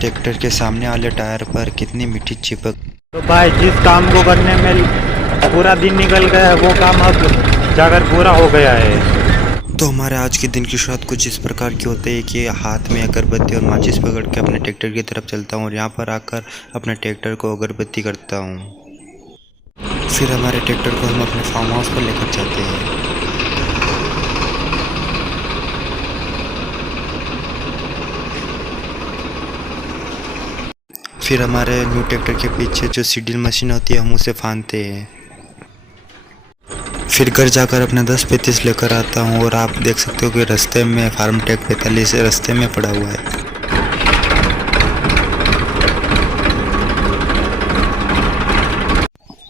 Tractor के सामने वाले टायर पर कितनी मिट्टी चिपक। तो भाई जिस काम को करने में पूरा दिन निकल गया है वो काम अब जाकर पूरा हो गया है। तो हमारे आज के दिन की शुरुआत कुछ इस प्रकार की होती है कि हाथ में अगरबत्ती और माचिस पकड़ के अपने ट्रैक्टर की तरफ चलता हूँ और यहाँ पर आकर अपने ट्रैक्टर को अगरबत्ती करता हूँ। फिर हमारे ट्रैक्टर को हम अपने फार्म हाउस पर लेकर जाते हैं। फिर हमारे न्यू ट्रैक्टर के पीछे जो सीडील मशीन होती है हम उसे फांदते हैं। फिर घर जाकर अपने 10-35 लेकर आता हूँ और आप देख सकते हो कि रास्ते में फार्म ट्रैक 45 रास्ते में पड़ा हुआ है।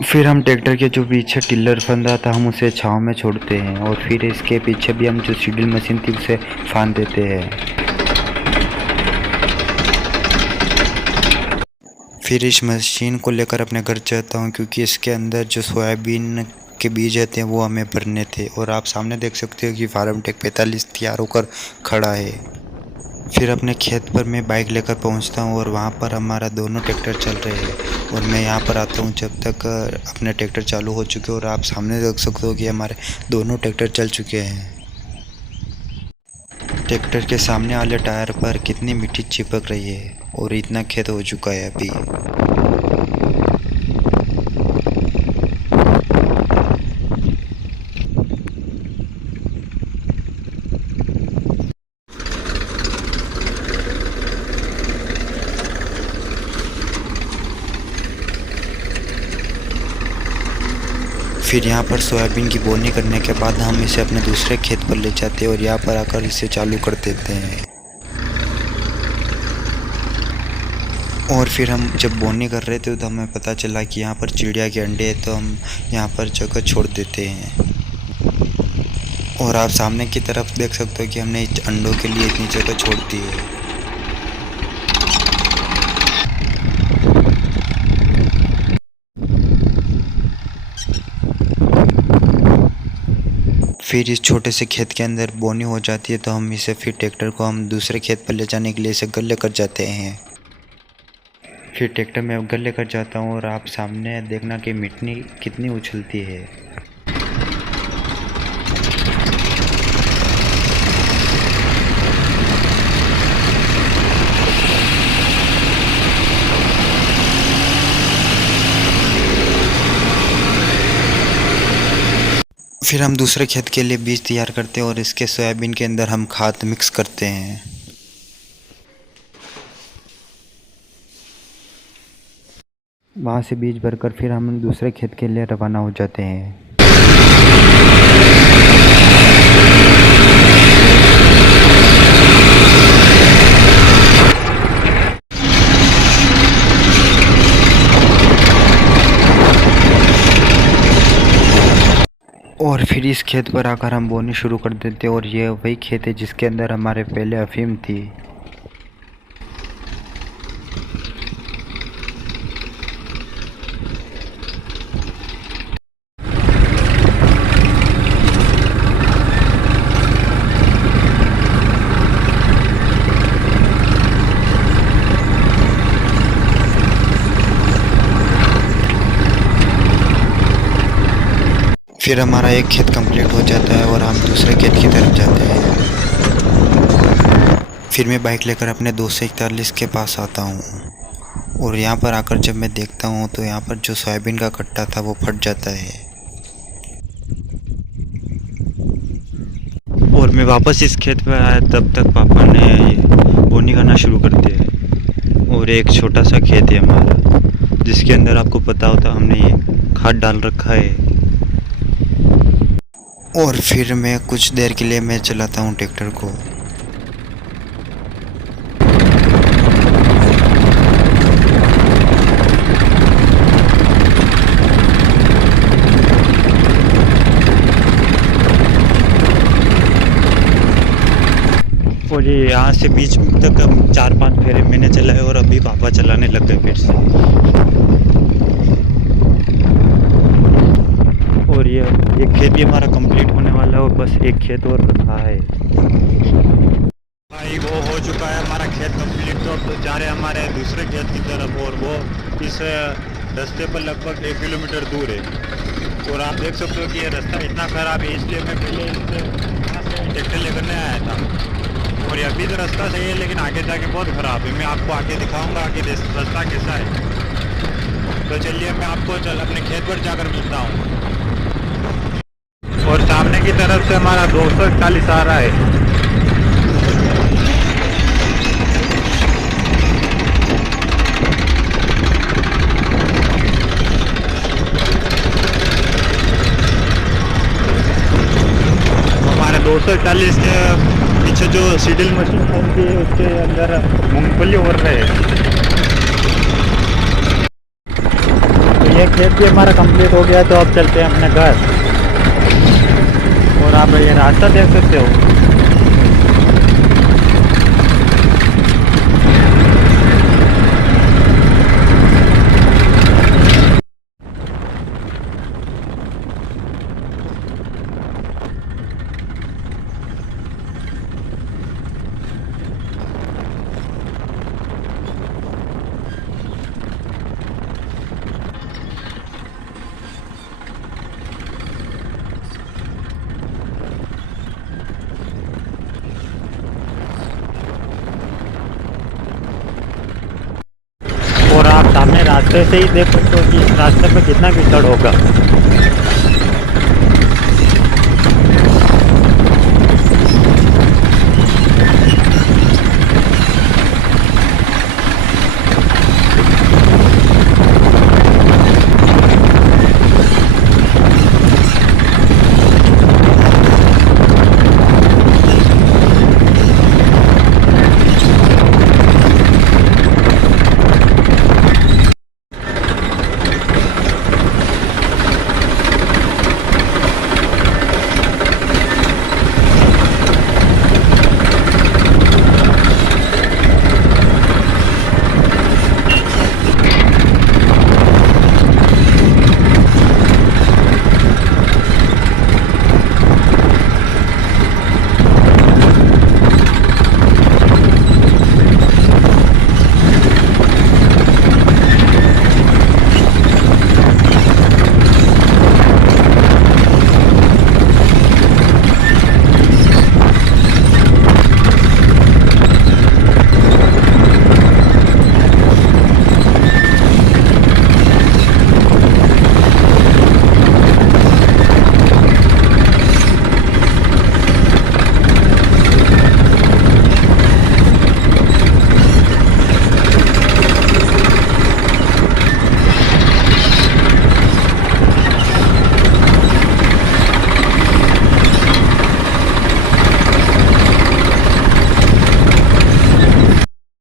फिर हम ट्रैक्टर के जो पीछे टिल्लर फंदा था हम उसे छांव में छोड़ते हैं और फिर इसके पीछे भी हम जो सीडील मशीन थी उसे फांद देते हैं। फिर इस मशीन को लेकर अपने घर जाता हूँ क्योंकि इसके अंदर जो सोयाबीन के बीज होते हैं वो हमें भरने थे और आप सामने देख सकते हो कि फार्म ट्रैक 45 तैयार होकर खड़ा है। फिर अपने खेत पर मैं बाइक लेकर पहुंचता हूं और वहां पर हमारा दोनों ट्रैक्टर चल रहे हैं और मैं यहां पर आता हूं जब तक अपने ट्रैक्टर चालू हो चुके और आप सामने देख सकते हो कि हमारे दोनों ट्रैक्टर चल चुके हैं। ट्रैक्टर के सामने वाले टायर पर कितनी मिट्टी चिपक रही है और इतना खेत हो चुका है अभी। फिर यहाँ पर सोयाबीन की बोनी करने के बाद हम इसे अपने दूसरे खेत पर ले जाते हैं और यहाँ पर आकर इसे चालू कर देते हैं। और फिर हम जब बोनी कर रहे थे तो हमें पता चला कि यहाँ पर चिड़िया के अंडे हैं तो हम यहाँ पर जगह छोड़ देते हैं। और आप सामने की तरफ देख सकते हो कि हमने अंडों के लिए इतनी जगह छोड़ दी है। फिर इस छोटे से खेत के अंदर बोनी हो जाती है तो हम इसे फिर ट्रैक्टर को हम दूसरे खेत पर ले जाने के लिए इसे घर लेकर जाते हैं। फिर ट्रैक्टर में घर लेकर जाता हूँ और आप सामने देखना कि मिट्टी कितनी उछलती है। फिर हम दूसरे खेत के लिए बीज तैयार करते हैं और इसके सोयाबीन के अंदर हम खाद मिक्स करते हैं। वहाँ से बीज भरकर फिर हम दूसरे खेत के लिए रवाना हो जाते हैं। और फिर इस खेत पर आकर हम बोनी शुरू कर देते हैं और ये वही खेत है जिसके अंदर हमारे पहले अफीम थी। फिर हमारा एक खेत कंप्लीट हो जाता है और हम दूसरे खेत की तरफ जाते हैं। फिर मैं बाइक लेकर अपने 241 के पास आता हूँ और यहाँ पर आकर जब मैं देखता हूँ तो यहाँ पर जो सोयाबीन का कट्टा था वो फट जाता है। और मैं वापस इस खेत पर आया तब तक पापा ने बोनी करना शुरू कर दिया और एक छोटा सा खेत है हमारा जिसके अंदर आपको पता होता हमने ये खाद डाल रखा है। और फिर मैं कुछ देर के लिए मैं चलाता हूँ ट्रैक्टर को। और ये यहाँ से बीच तक 4-5 फेरे मैंने चलाए और अभी पापा चलाने लग गए फिर से। और ये खेत भी हमारा कंप्लीट होने वाला है और बस एक खेत और रखा है। भाई वो हो चुका है हमारा खेत कंप्लीट। तो अब जा रहे हैं हमारे दूसरे खेत की तरफ, और वो इस रास्ते पर लगभग 1 किलोमीटर दूर है। और आप देख सकते हो कि ये रास्ता इतना ख़राब है, इसलिए मैं पहले यहाँ से ट्रैक्टर लेकर नहीं आया था। और अभी तो रास्ता सही है, लेकिन आगे जाके बहुत ख़राब है। मैं आपको आगे दिखाऊंगा कि रास्ता कैसा है। तो चलिए मैं आपको अपने खेत पर जाकर मिलता हूँ। और सामने की तरफ से हमारा 241 आ रहा है। हमारे 241 के पीछे जो सीडल मशीन होती है उसके अंदर मूंगफली हो रहे हैं। तो ये खेत भी हमारा कंप्लीट हो गया। तो अब चलते हैं अपने घर। और आप ये रास्ता देख सकते हो। और आप सामने रास्ते से ही देख सकते हो कि इस रास्ते पे कितना कीचड़ होगा।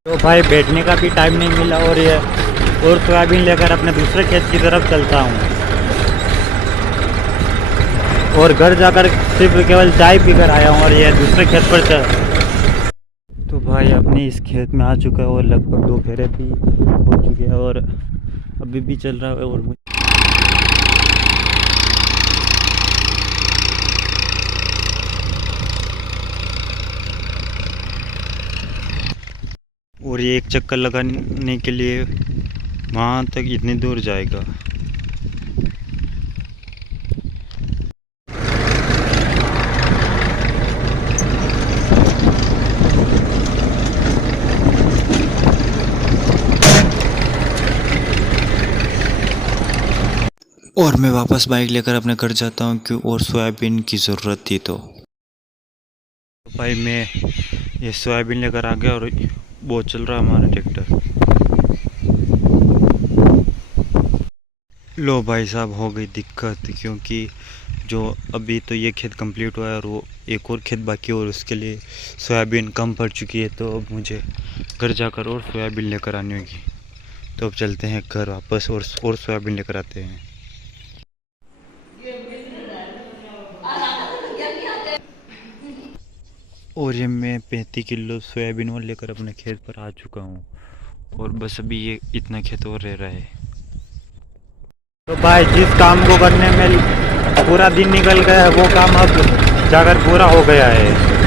तो भाई बैठने का भी टाइम नहीं मिला, और ये और सोयाबीन लेकर अपने दूसरे खेत की तरफ चलता हूँ। और घर जाकर सिर्फ केवल चाय पीकर आया हूँ, और ये दूसरे खेत पर चल। तो भाई अपने इस खेत में आ चुका है, और लगभग 2 फेरे भी हो चुके हैं, और अभी भी चल रहा है। और ये एक चक्कर लगाने के लिए वहाँ तक इतनी दूर जाएगा। और मैं वापस बाइक लेकर अपने घर जाता हूँ क्यों, और सोयाबीन की ज़रूरत थी। तो भाई मैं ये सोयाबीन लेकर आ गया, और वो चल रहा हमारा ट्रैक्टर। लो भाई साहब, हो गई दिक्कत, क्योंकि जो अभी तो ये खेत कंप्लीट हुआ है और वो एक और खेत बाकी है, और उसके लिए सोयाबीन कम पड़ चुकी है। तो अब मुझे घर जाकर और सोयाबीन लेकर आनी होगी। तो अब चलते हैं घर वापस, और सोयाबीन लेकर आते हैं। और ये मैं 35 किलो सोयाबीन और लेकर अपने खेत पर आ चुका हूँ, और बस अभी ये इतना खेत और रह रहा है। तो भाई जिस काम को करने में पूरा दिन निकल गया है, वो काम अब जाकर पूरा हो गया है।